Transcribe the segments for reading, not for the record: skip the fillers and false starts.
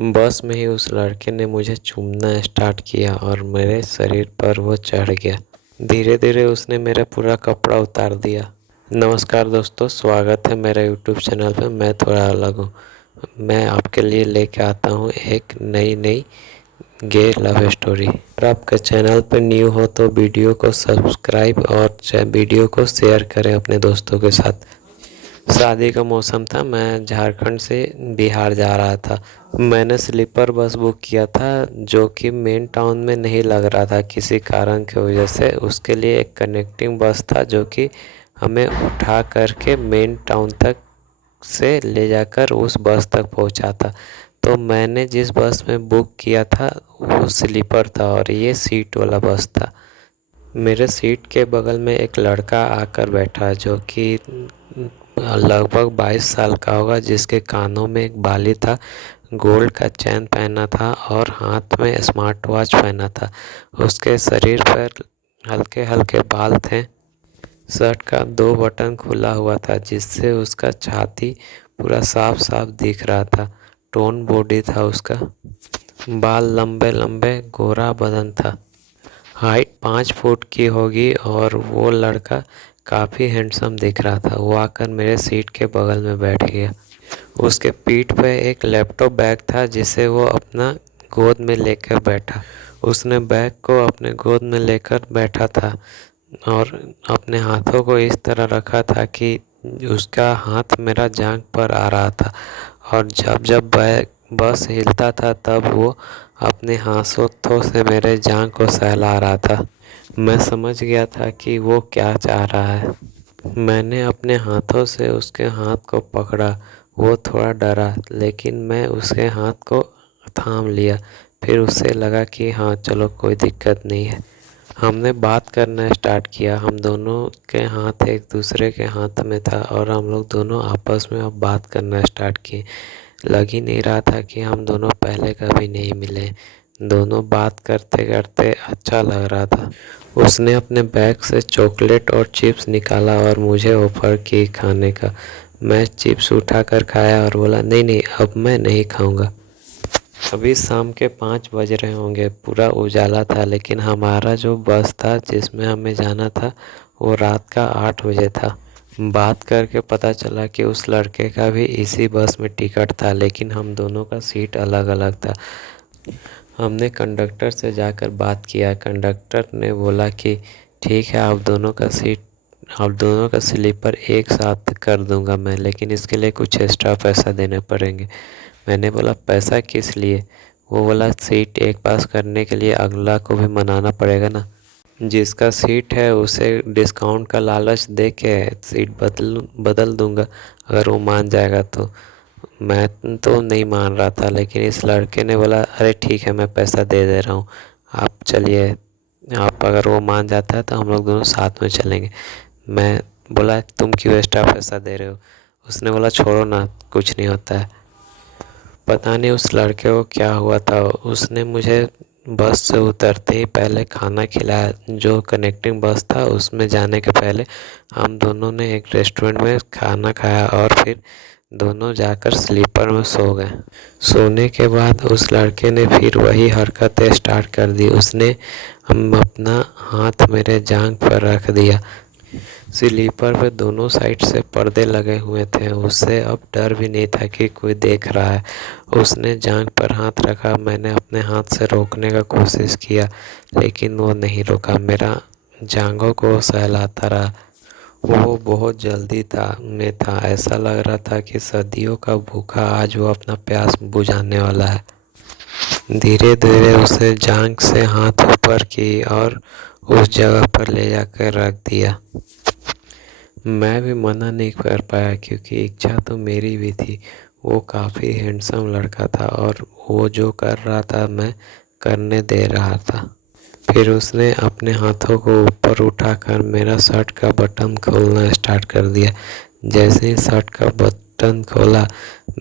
बस में ही उस लड़के ने मुझे चूमना स्टार्ट किया और मेरे शरीर पर वो चढ़ गया। धीरे धीरे उसने मेरा पूरा कपड़ा उतार दिया। नमस्कार दोस्तों, स्वागत है मेरे यूट्यूब चैनल पे। मैं थोड़ा अलग हूँ। मैं आपके लिए लेके आता हूँ एक नई गे लव स्टोरी। अगर आपके चैनल पर न्यू हो तो वीडियो को सब्सक्राइब और वीडियो को शेयर करें अपने दोस्तों के साथ। शादी का मौसम था। मैं झारखंड से बिहार जा रहा था। मैंने स्लीपर बस बुक किया था जो कि मेन टाउन में नहीं लग रहा था किसी कारण की वजह से। उसके लिए एक कनेक्टिंग बस था जो कि हमें उठा करके मेन टाउन तक से ले जाकर उस बस तक पहुंचा था। तो मैंने जिस बस में बुक किया था वो स्लीपर था और ये सीट वाला बस था। मेरे सीट के बगल में एक लड़का आकर बैठा जो कि लगभग 22 साल का होगा, जिसके कानों में एक बाली था, गोल्ड का चैन पहना था और हाथ में स्मार्ट वॉच पहना था। उसके शरीर पर हल्के हल्के बाल थे। शर्ट का 2 बटन खुला हुआ था जिससे उसका छाती पूरा साफ साफ दिख रहा था। टोन बॉडी था उसका। बाल लंबे लंबे, गोरा बदन था। हाइट 5 फुट की होगी और वो लड़का काफ़ी हैंडसम दिख रहा था। वो आकर मेरे सीट के बगल में बैठ गया। उसके पीठ पे एक लैपटॉप बैग था जिसे वो अपना गोद में लेकर बैठा। उसने बैग को अपने गोद में लेकर बैठा था और अपने हाथों को इस तरह रखा था कि उसका हाथ मेरा जांघ पर आ रहा था और जब जब बैग बस हिलता था तब वो अपने हाथों से मेरे जांघ को सहला रहा था। मैं समझ गया था कि वो क्या चाह रहा है। मैंने अपने हाथों से उसके हाथ को पकड़ा। वो थोड़ा डरा लेकिन मैं उसके हाथ को थाम लिया। फिर उससे लगा कि हाँ चलो, कोई दिक्कत नहीं है। हमने बात करना स्टार्ट किया। हम दोनों के हाथ एक दूसरे के हाथ में था और हम लोग दोनों आपस में अब बात करना स्टार्ट किए। लग ही नहीं रहा था कि हम दोनों पहले कभी नहीं मिले। दोनों बात करते करते अच्छा लग रहा था। उसने अपने बैग से चॉकलेट और चिप्स निकाला और मुझे ऑफर की खाने का। मैं चिप्स उठाकर खाया और बोला नहीं नहीं, अब मैं नहीं खाऊंगा। अभी शाम के 5 बज रहे होंगे। पूरा उजाला था लेकिन हमारा जो बस था जिसमें हमें जाना था वो रात का 8 बजे था। बात करके पता चला कि उस लड़के का भी इसी बस में टिकट था लेकिन हम दोनों का सीट अलग अलग था। हमने कंडक्टर से जाकर बात किया। कंडक्टर ने बोला कि ठीक है, आप दोनों का स्लीपर एक साथ कर दूंगा मैं, लेकिन इसके लिए कुछ एक्स्ट्रा पैसा देने पड़ेंगे। मैंने बोला पैसा किस लिए? वो बोला सीट एक पास करने के लिए अगला को भी मनाना पड़ेगा ना। जिसका सीट है उसे डिस्काउंट का लालच दे के सीट बदल बदल दूंगा अगर वो मान जाएगा तो। मैं तो नहीं मान रहा था लेकिन इस लड़के ने बोला अरे ठीक है, मैं पैसा दे दे रहा हूँ, आप चलिए। आप अगर वो मान जाता है तो हम लोग दोनों साथ में चलेंगे। मैं बोला तुम क्यों एक्स्ट्रा पैसा दे रहे हो? उसने बोला छोड़ो ना, कुछ नहीं होता है। पता नहीं उस लड़के को क्या हुआ था। उसने मुझे बस से उतरते ही पहले खाना खिलाया। जो कनेक्टिंग बस था उसमें जाने के पहले हम दोनों ने एक रेस्टोरेंट में खाना खाया और फिर दोनों जाकर स्लीपर में सो गए। सोने के बाद उस लड़के ने फिर वही हरकतें स्टार्ट कर दी। उसने हम अपना हाथ मेरे जांघ पर रख दिया। स्लीपर पे दोनों साइड से पर्दे लगे हुए थे। उससे अब डर भी नहीं था कि कोई देख रहा है। उसने जांघ पर हाथ रखा। मैंने अपने हाथ से रोकने का कोशिश किया लेकिन वो नहीं रोका। मेरा जांघों को सहलाता रहा। वो बहुत जल्दी था। ऐसा लग रहा था कि सदियों का भूखा आज वो अपना प्यास बुझाने वाला है। धीरे धीरे उसे जांघ से हाथ ऊपर की और उस जगह पर ले जाकर रख दिया। मैं भी मना नहीं कर पाया क्योंकि इच्छा तो मेरी भी थी। वो काफ़ी हैंडसम लड़का था और वो जो कर रहा था मैं करने दे रहा था। फिर उसने अपने हाथों को ऊपर उठाकर मेरा शर्ट का बटन खोलना स्टार्ट कर दिया। जैसे ही शर्ट का बटन खोला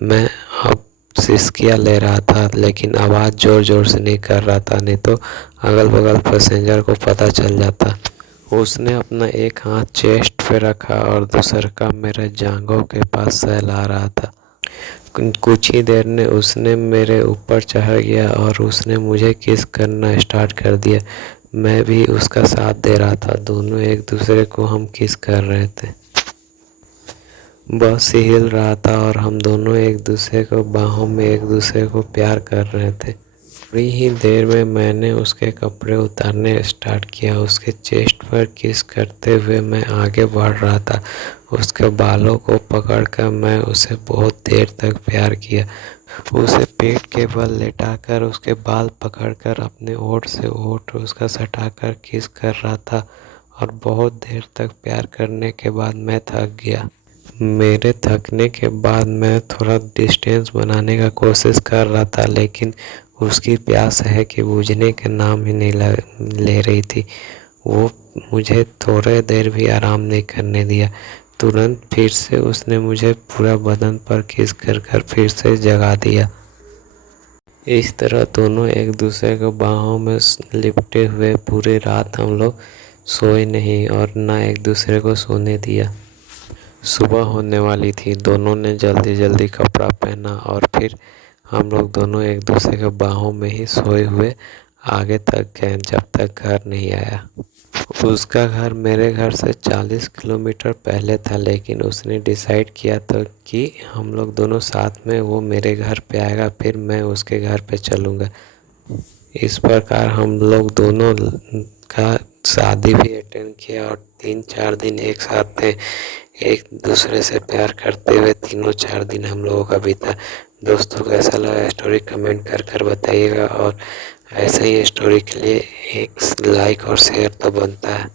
मैं अब सिसकियाँ ले रहा था लेकिन आवाज़ ज़ोर ज़ोर से नहीं कर रहा था, नहीं तो अगल बगल पैसेंजर को पता चल जाता। उसने अपना एक हाथ चेस्ट पे रखा और दूसरा का मेरे जांघों के पास सहला रहा था। कुछ ही देर में उसने मेरे ऊपर चढ़ गया और उसने मुझे किस करना स्टार्ट कर दिया। मैं भी उसका साथ दे रहा था। दोनों एक दूसरे को हम किस कर रहे थे। बस हिल रहा था और हम दोनों एक दूसरे को बाहों में एक दूसरे को प्यार कर रहे थे। थोड़ी ही देर में मैंने उसके कपड़े उतारने स्टार्ट किया। उसके चेस्ट पर किस करते हुए मैं आगे बढ़ रहा था। उसके बालों को पकड़कर मैं उसे बहुत देर तक प्यार किया। उसे पेट के बल लेटाकर उसके बाल पकड़कर अपने ओठ से ओठ उसका सटाकर किस कर रहा था और बहुत देर तक प्यार करने के बाद मैं थक गया। मेरे थकने के बाद मैं थोड़ा डिस्टेंस बनाने का कोशिश कर रहा था, लेकिन उसकी प्यास है कि बुझने के नाम ही नहीं ले रही थी। वो मुझे थोड़े देर भी आराम नहीं करने दिया। तुरंत फिर से उसने मुझे पूरा बदन पर किस कर फिर से जगा दिया। इस तरह दोनों एक दूसरे को बाहों में लिपटे हुए पूरी रात हम लोग सोए नहीं और ना एक दूसरे को सोने दिया। सुबह होने वाली थी। दोनों ने जल्दी जल्दी कपड़ा पहना और फिर हम लोग दोनों एक दूसरे के बाहों में ही सोए हुए आगे तक गए जब तक घर नहीं आया। उसका घर मेरे घर से 40 किलोमीटर पहले था, लेकिन उसने डिसाइड किया था कि हम लोग दोनों साथ में, वो मेरे घर पे आएगा फिर मैं उसके घर पे चलूँगा। इस प्रकार हम लोग दोनों का शादी भी अटेंड किया और 3-4 दिन एक साथ थे, एक दूसरे से प्यार करते हुए 3-4 दिन हम लोगों का बीता। दोस्तों कैसा लगा स्टोरी कमेंट कर बताइएगा और ऐसे ही स्टोरी के लिए एक लाइक और शेयर तो बनता है।